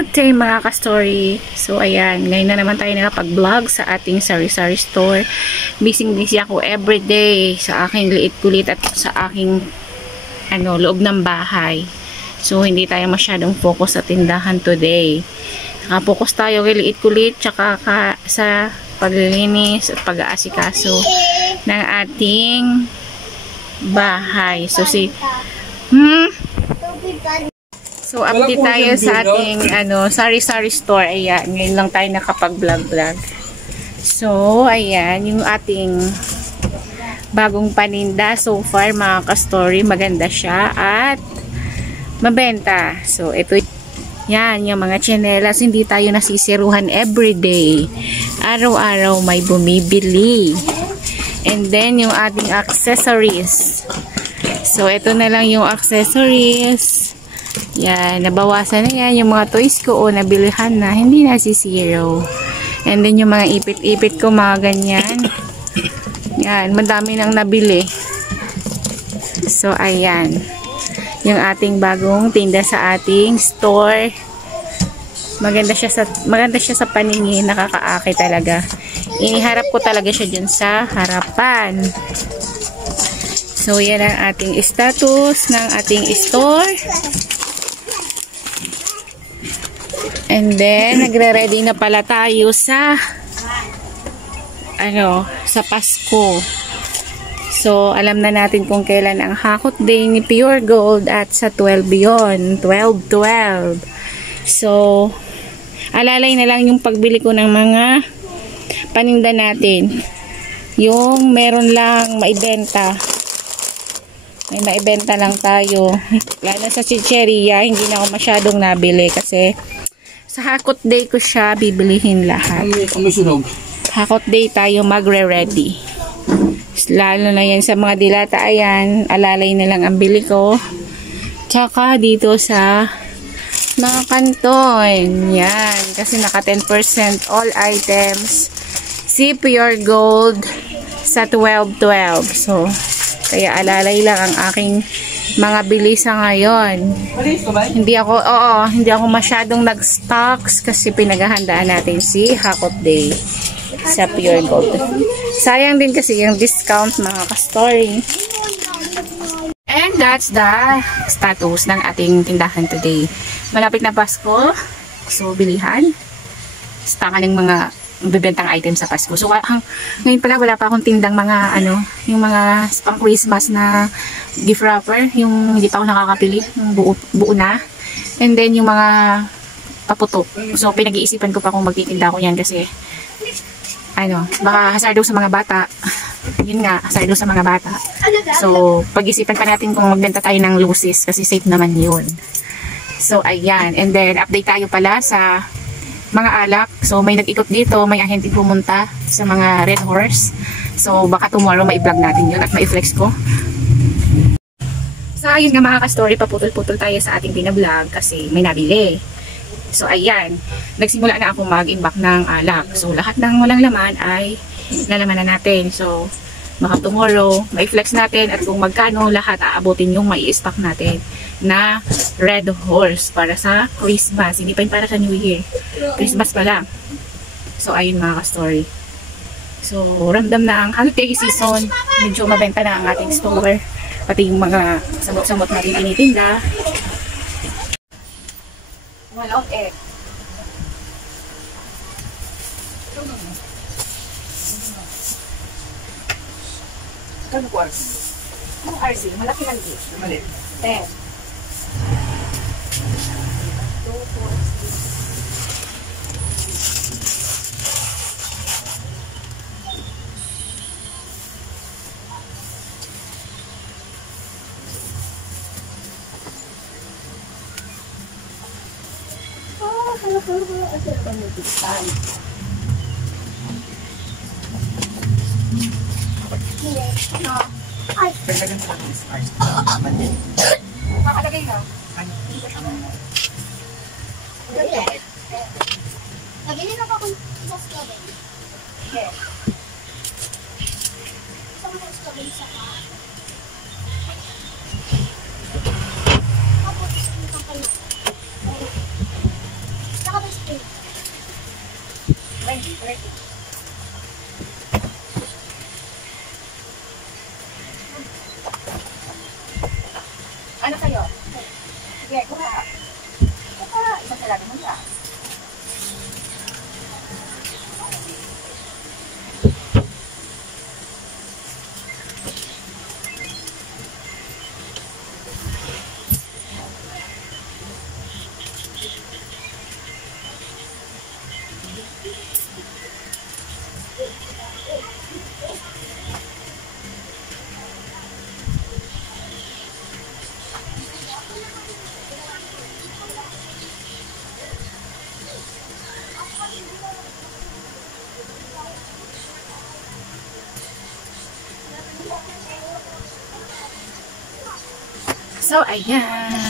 Good day mga ka-story. So ayan, ngayon na naman tayo nakapag-vlog sa ating sari-sari store. Busy ako everyday sa aking liit kulit at sa aking loob ng bahay. So hindi tayo masyadong focus sa tindahan today. Naka-focus tayo kay liit kulit tsaka sa paglilinis at pag-aasikaso ng ating bahay. So So, update tayo sa ating sari-sari store. Ayan, ngayon lang tayo nakapag-vlog. So, ayan, yung ating bagong paninda so far, mga ka-story. Maganda siya at mabenta. So, ito yan, yung mga tsinelas. Hindi tayo nasisiruhan everyday. Araw-araw may bumibili. And then, yung ating accessories. So, ito na lang yung accessories. Yan, nabawasan na yan. Yung mga toys ko nabilihan na, hindi na zero. And then yung mga ipit-ipit ko, mga ganyan. Yan, madami nang nabili. So, ayan. Yung ating bagong tinda sa ating store. Maganda siya sa paningin, nakakaakit talaga. Iniharap ko talaga siya dyan sa harapan. So, yan ang ating status ng ating store. And then, nagre-ready na pala tayo sa sa Pasko. So, alam na natin kung kailan ang hakot day ni Pure Gold at sa 12 yon, 12/12. So, alalay na lang yung pagbili ko ng mga paninda natin. Yung meron lang maibenta. May maibenta lang tayo. Lalo sa chicheria, hindi na ako masyadong nabili kasi sa hakot day ko siya bibilihin lahat. Hakot day tayo magre-ready. Lalo na yan sa mga dilata, ayan, alalay na lang ang bili ko. Tsaka dito sa mga kanton. Yan, kasi naka 10% all items. Si Pure Gold sa 12/12. So, kaya alalay lang ang aking mga bili sa ngayon. Hindi ako masyadong nag-stocks kasi pinaghahandaan natin si Hakot Day sa Pure Gold. Sayang din kasi yung discount, mga ka-story. And that's the status ng ating tindahan today. Malapit na Pasko. So, bilihan. Stockan ng mga bibentang item sa Pasko. So, ngayon pala wala pa akong tindang mga yung mga pang Christmas na gift wrapper, yung hindi pa ako nakakapili, yung buo na. And then yung mga paputok. So, pinag-iisipan ko pa kung magtitinda ko yan kasi baka hasardo sa mga bata. Yun nga, hasardo sa mga bata. So, pag-isipan pa natin kung magbenta tayo ng looses kasi safe naman yun. So, ayan. And then, update tayo pala sa mga alak. So, may nag-ikot dito, may ahente pumunta sa mga Red Horse. So, baka tomorrow ma-vlog natin yun at ma-flex ko. So, ayun nga mga ka-story, paputol-putol tayo sa ating pinablog kasi may nabili. So, ayan. Nagsimula na ako mag-imbak ng alak. So, lahat ng walang laman ay nalaman na natin. So, baka tomorrow ma-flex natin at kung magkano lahat aabutin yung mai-stock natin na Red Horse para sa Christmas. Hindi pa yun para sa New Year. Christmas pa lang. So, ayun mga ka-story. So, ramdam na ang holiday season. Medyo mabenta na ang ating store. Pati yung mga samot-samot na tinitinda. Walang egg. Kano po RC? Ang RC, malaki lang din. Maliit. 10. 2, 4, Ay, pagdagan sa akin is RC. Maliit. Makalagay na. Nagili na ba kung sa strawberry? Yes. Sa mga strawberry sa ka? Tapos, yung kapal. Sige, kuha. Kuha. Isa sa lagi mo na. So, ayan.